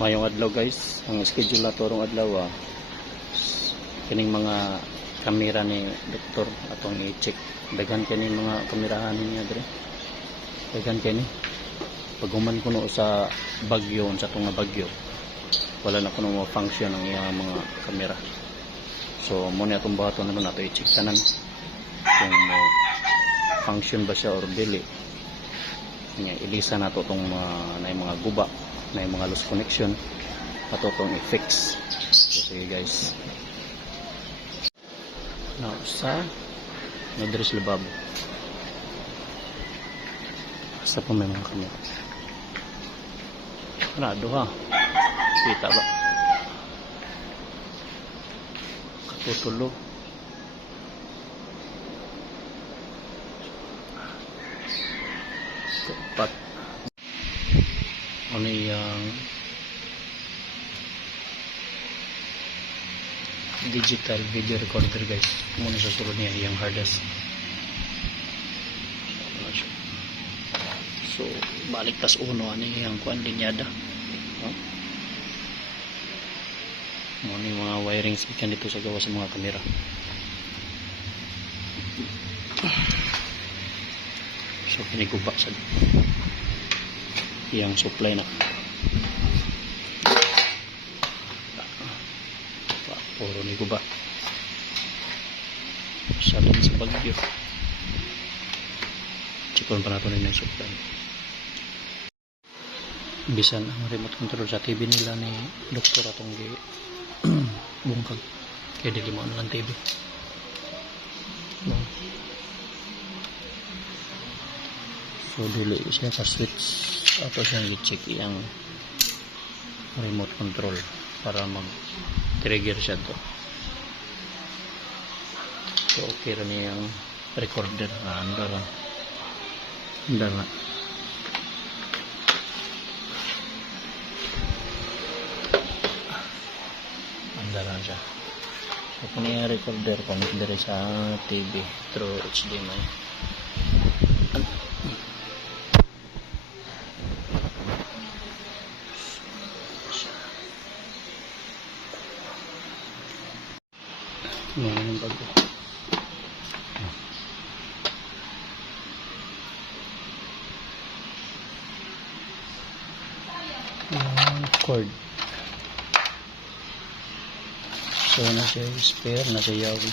Mayong adlaw guys, ang schedule na torong adlaw kining mga kamera ni doktor atong i-check. Daghan kini mga kamerahan niya dire. Daghan kini. Pag human kuno sa bagyo, sa tunga bagyo, wala na kuno mo function ang iyang mga kamera. So mo ni atong buhaton naman nato i-check tanan kung function ba siya or dili. Nya ilisa nato tong mga guba, na yung mga loose connection ato itong i-fix. So sige guys, now sa nadres lababo basta po may mga kamera karado ha, kita ba katutulo keempat ano yung digital video recorder guys. Muna sa sulod niya yung hard disk. So balik tas uno ano yung kuan linyada. Muna yung mga wirings ikan dito sa gawa sa mga kamera. So piniguba sa yang supply na puro ni guba salin sa bagyo. Chikon pa natin yung supply. Bisan ang remote control sa TV nila ni doktor atong bungkag kaya dili mo lang TV. So dili siya ka switch ato siyang i-check yung remote control para mag-trigger siya to. So okay rin yung recorder. Andar na siya. So kung yung recorder connect dire sa TV through HDMI. Yung bago. Cord. So nasa spare, nasa yawi,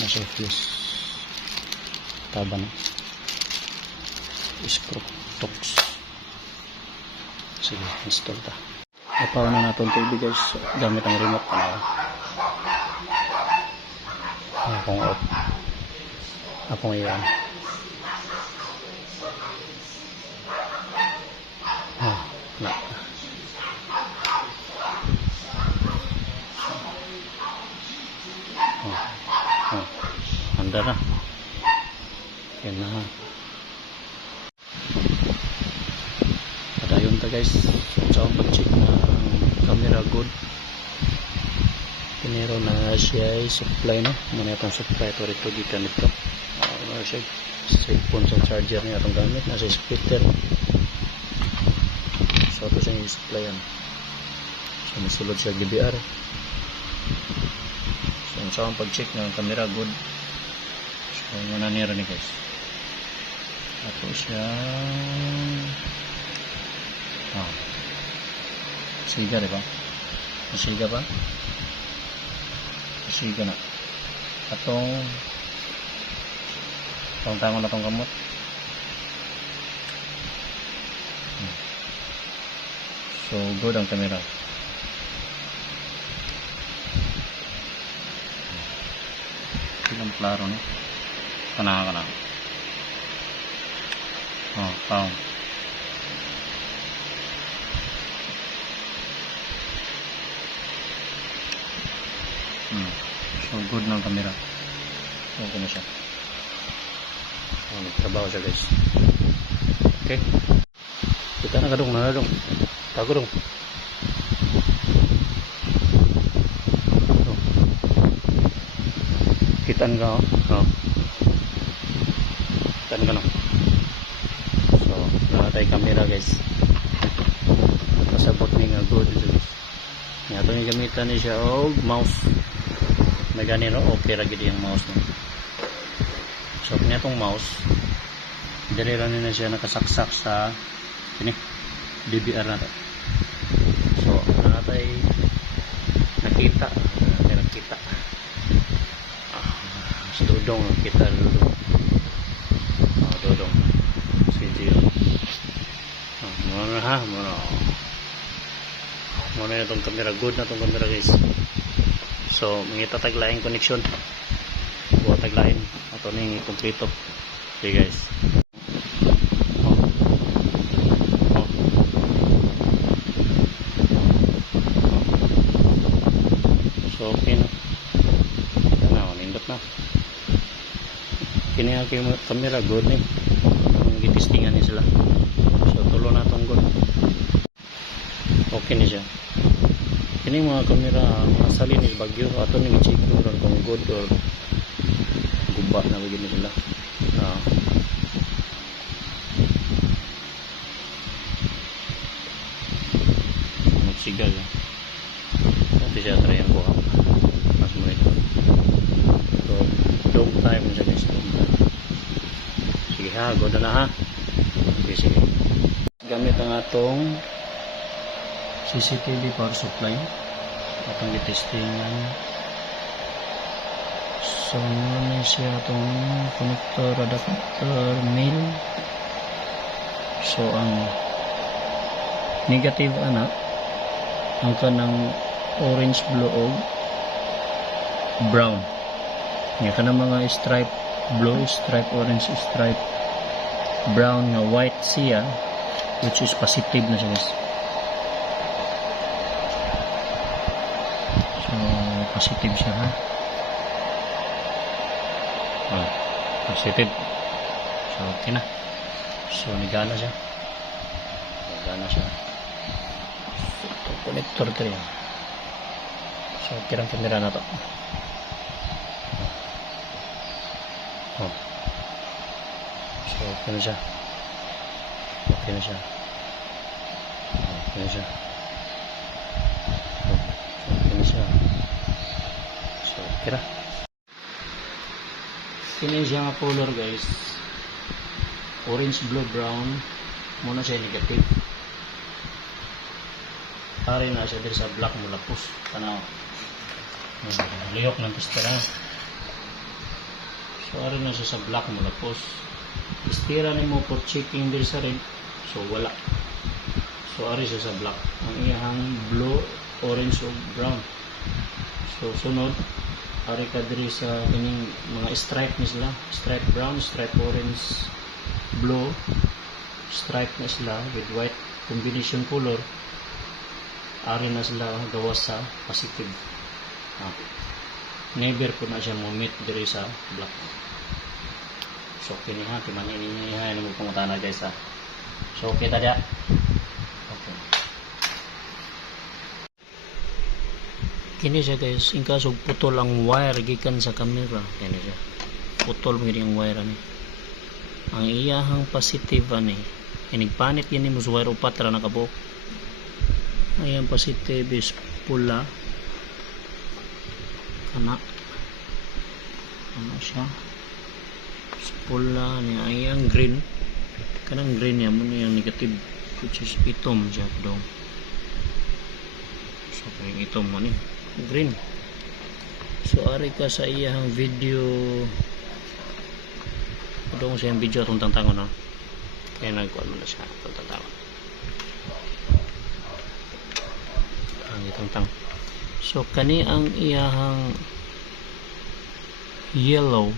nasa fuse. Taba na. Screw tox. Sige, install ta. Napaw na natin TV guys gamit ang remote akong off akong iyan na handa na yan na at ayun ta guys sa pag-check na camera good pinero na siya ay supply no muna itong supply ito rito gikan ito na siya cellphone sa charger niya itong gamit nasa speaker so ito siya yung supply yan so masulod siya DVR so ang sawang pag check ng camera good so yun na nira ni guys ito siya siga diba siga pa siga na atong tangon na itong gamot so good ang camera ilang klaro no kana taong so good ng camera okay na siya nagtrabaho siya guys. Okay kita na kadong tago dong kitaan ka kitaan ka no so nakatay camera guys gamitan ni siya og mouse. May ganito okay ra gid yung mouse no. So kanya tong mouse diri ra na siya nakasaksak sa kini DVR na to. So natay nakita si Dodong nakita Dodong. Dodong si Gio. Muna itong camera, good na itong camera guys. So mangita taglaing connection, buhat taglaing ato ning kompleto. Okay guys, so okay na nindot na kini ang camera, good ni ang gitistingan ni sila. So tulo na itong good, okay ni siya. Kini mga kamera mga salinis bagyo ato ning check kung good or guba na begini sila. Magsigal pati siya try ang buha mas mo ito. So dog time siya guys, dog time. Sige ha, good na ha. Okay, sige. Gamit ang atong CCTV power supply atong gitestingan. So muna siya atong connector adapter male. So ang negative ana ang kanang orange, blue o brown. Nga kanang mga stripe blue, stripe orange, stripe brown nga white siya, which is positive na siya guys. Positive siya ha. Positive. So okay na. So nagana siya. So connector 3. So kirang camera na to. So okay na siya. Okay na siya. Kira kini siya nga color guys, orange, blue, brown. Muna siya negative, pare na siya diri sa black mula pus tanaw liyok ng pistera. So ari na siya sa black mula pus pistera ni mo for checking diri sa red, so wala. So ari siya sa black, ang iyang blue, orange o brown. So sunod ari ka diri sa kining mga stripe ni sila, stripe brown, stripe orange, blue, stripe na sila with white combination color. Ari na sila gawas sa positive. Never po na siya mo meet diri sa black. So kini ha timan ini ha mo pangutana guys ha. So okay ta dia. Okay. Kini siya guys, in kaso putol ang wire gikan sa camera, kini siya putol mo yung wire ani. Ang iyahang positive ani inigpanit gini mo sa wire upat ra nakabuok. Ayang positive is pula kana siya pula ni ayang green, kanang green niya mo yung negative, which is itom siya dong. So kayong itom mo ni green. So ari ka sa iyang video dong sa iyang video atong tantangon no, kaya nagkuhan mo na siya atong tantangon ang itong tang. So kani ang iyahang yellow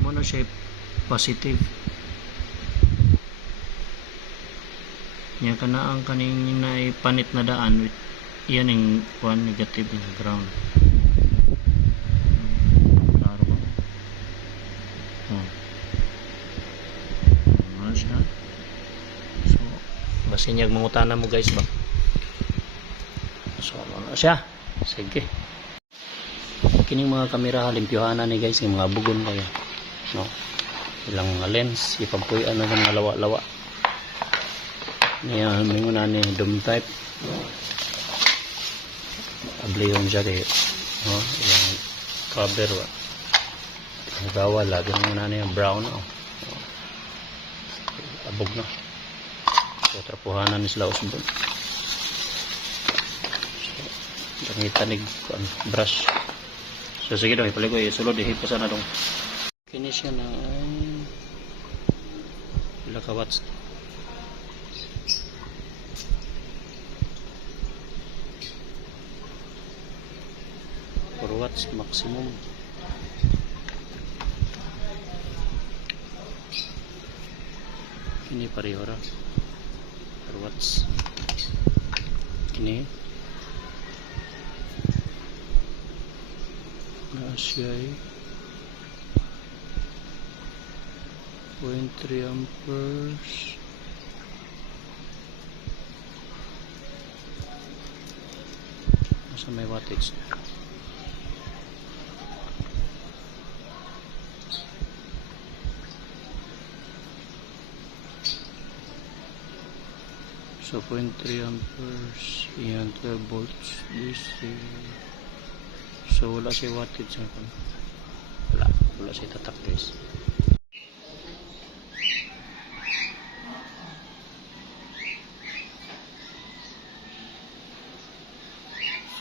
mo na siya positive niya kana ang kaning naipanit na daan with yan yung one negative yung ground. Klaro ba? Ano siya? So basinyag mangutana mo guys ba? So ano siya? Sige, kining mga kamera limpyohana ni guys, yung mga bugon kaya no, ilang mga lens ipampuyan na ng lawa-lawa. Niya mingon ani dome type. Ablihon siya kay yung cover wa. Nagawa lagi mo na yung brown oh. Abog na. So trapuhanan ni sila usbon. So, tanig brush. So sige dong ipaligoy sulod ihipasan na dong. Kini siya na pila ka watts. 4 watts maximum. Ini pareho ra 4 watts. Ini na siya ay 0.3 amperes. Nasa may wattage na. So 0.3 amperes, yan 12 volts DC. So wala si wattage na kan. Wala si tatak guys.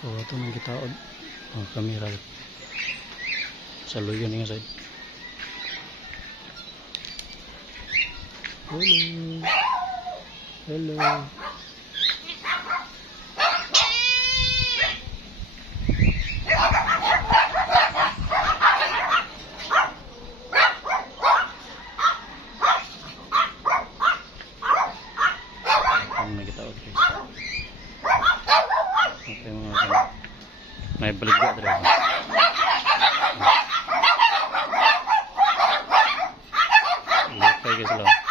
So ito nang gitaod ang camera sa luyon nga side. Hello. May baligya dre. Lipay ka sila.